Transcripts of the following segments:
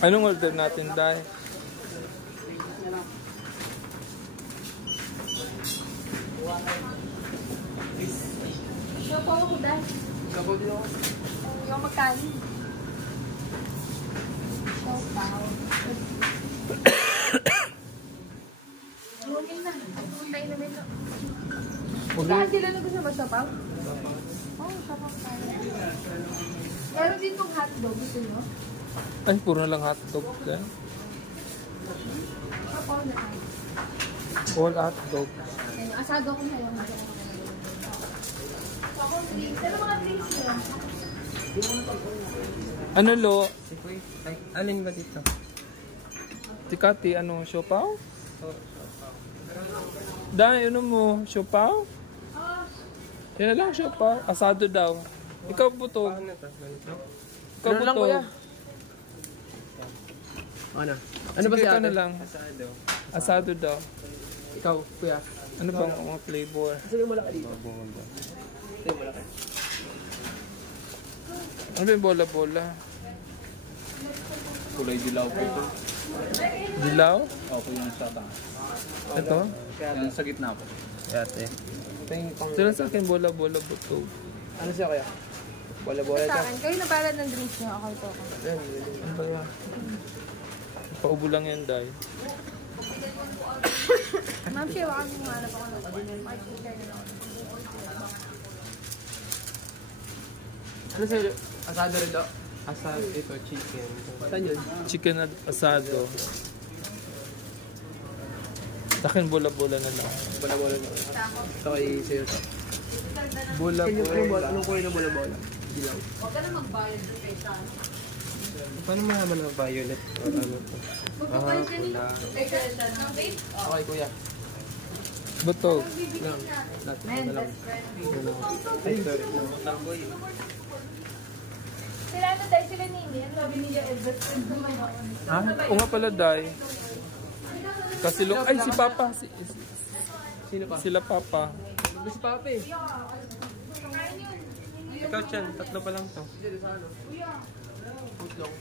Anong order natin, Day? Siya po ako, Day. Kapaw din ako. Yung magkanin. Siya po. Lumil na. Puntay na nito. Saan sila na gusto ba sapaw? Oo, sapaw tayo. Meron din itong hotdog. Gusto nyo? Ay, puro na lang hotdog. Day. Sapaw na tayo. All hotdog. Asado ko ngayon. Pero mga drinks nyo. Ano, Lo? Alin ba dito? Tikati, ano, siopaw? Day, ano mo? Siopaw? Yan na lang, siopaw. Asado daw. Ikaw butog. Ano to? Ganito? Ikaw Ano lang, butog. kuya? Ano? Ano ba Sige, si ka ate? na lang. Asado. Asado daw. Ikaw, kuya. Ano bang mga flavor? Sabi mo malaki dito. Sabi mo malaki. Ano ba yung bola-bola? Kulay dilaw po ito. Dilaw? Opo yung sa taas. Ito? Yung sa gitna po. Ate. Ito yung pang... Sila sa akin bola-bola butog. Ano siya kaya? Bola-bola Sa siya. akin, kayo na pala ng drinks nyo. Ako ito ako. Ano ba yan? Paubo lang yan, Day. Ma'am, siya, waka mo nga na pa ako ng marketer na ako. Ano sa'yo? Asado rin daw. Asado ito, chicken. Saan yun? Chicken asado. Sa akin bola-bola na lang. Bola-bola na. Ito kay sa'yo. Bola-bola. Anong kulay ng bola-bola? Dilaw. Huwag ka na mag-violet sa pesa. Paano malaman ng violet? O ano to? Magpapalit ka nila. Okay, kuya. Butog. Lang. Lahat na lang. Ay, sorry. Sila ano tayo sila nini. Ang sabi niya, best friend naman ako. Ha? O nga pala, Day. Kasi ay, si Papa. Sino pa? Sila Papa. Si Papi. Ikaw, Chan. Tatlo pa lang to. Putlong.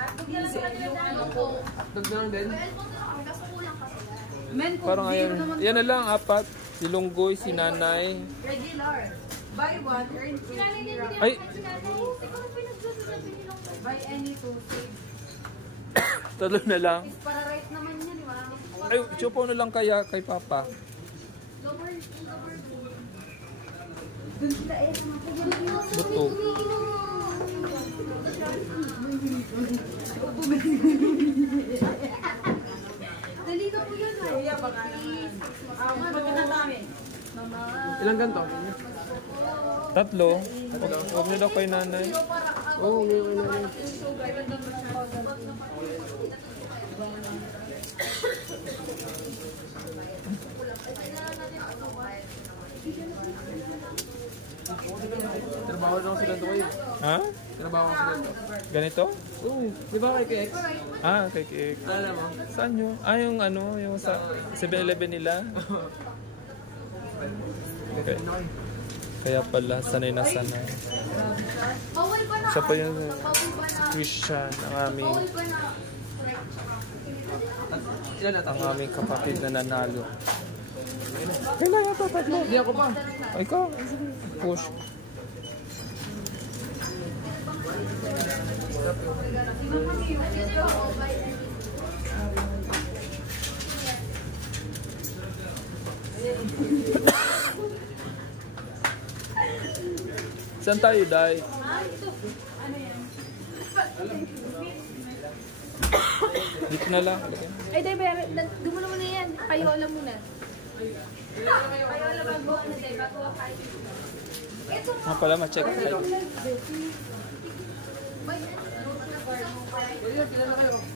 Hotdog na lang din. Parang ngayon. Yan na lang, apat. Si Lunggoy, si Nanay. Regular. Buy one, earn two. Ay, Buy any two. talo na lang. Para right naman yun, di ba? Ay, siopaw na lang kaya kay Papa. Lower. Dun sila eh. Butog. Dali na po yun. Kuya, baka naman. Mama. Ilang ganto? Tatlo. Huwag niyo daw kay Nanay. Oo, ngayon na lang. Trabaho lang sila ito kayo. Ha? Trabaho lang sila ito. Ganito? Oo, di ba kay KX? Ah, kay Kik. Alam mo? Saan yun? Ah, yung ano, yung sa 7-Eleven nila. Okay. Kaya pala, sanay na sanay. Bawal ba na? Siya pa yung Bawal ba na? Christian, ang aming, Bawal ba na? Ilan na ang tayo? aming kapatid na nanalo. Kailangan to, tatlo. Hindi ako pa. Ay, ikaw. Push. Saan tayo, Day? Dito na lang. Ay, dahil ba, doon mo naman na yan. Payola muna. Payola bago ano, dahil bago kayo. Ah, pala, ma-check tayo. Kuya, kailan na kayo?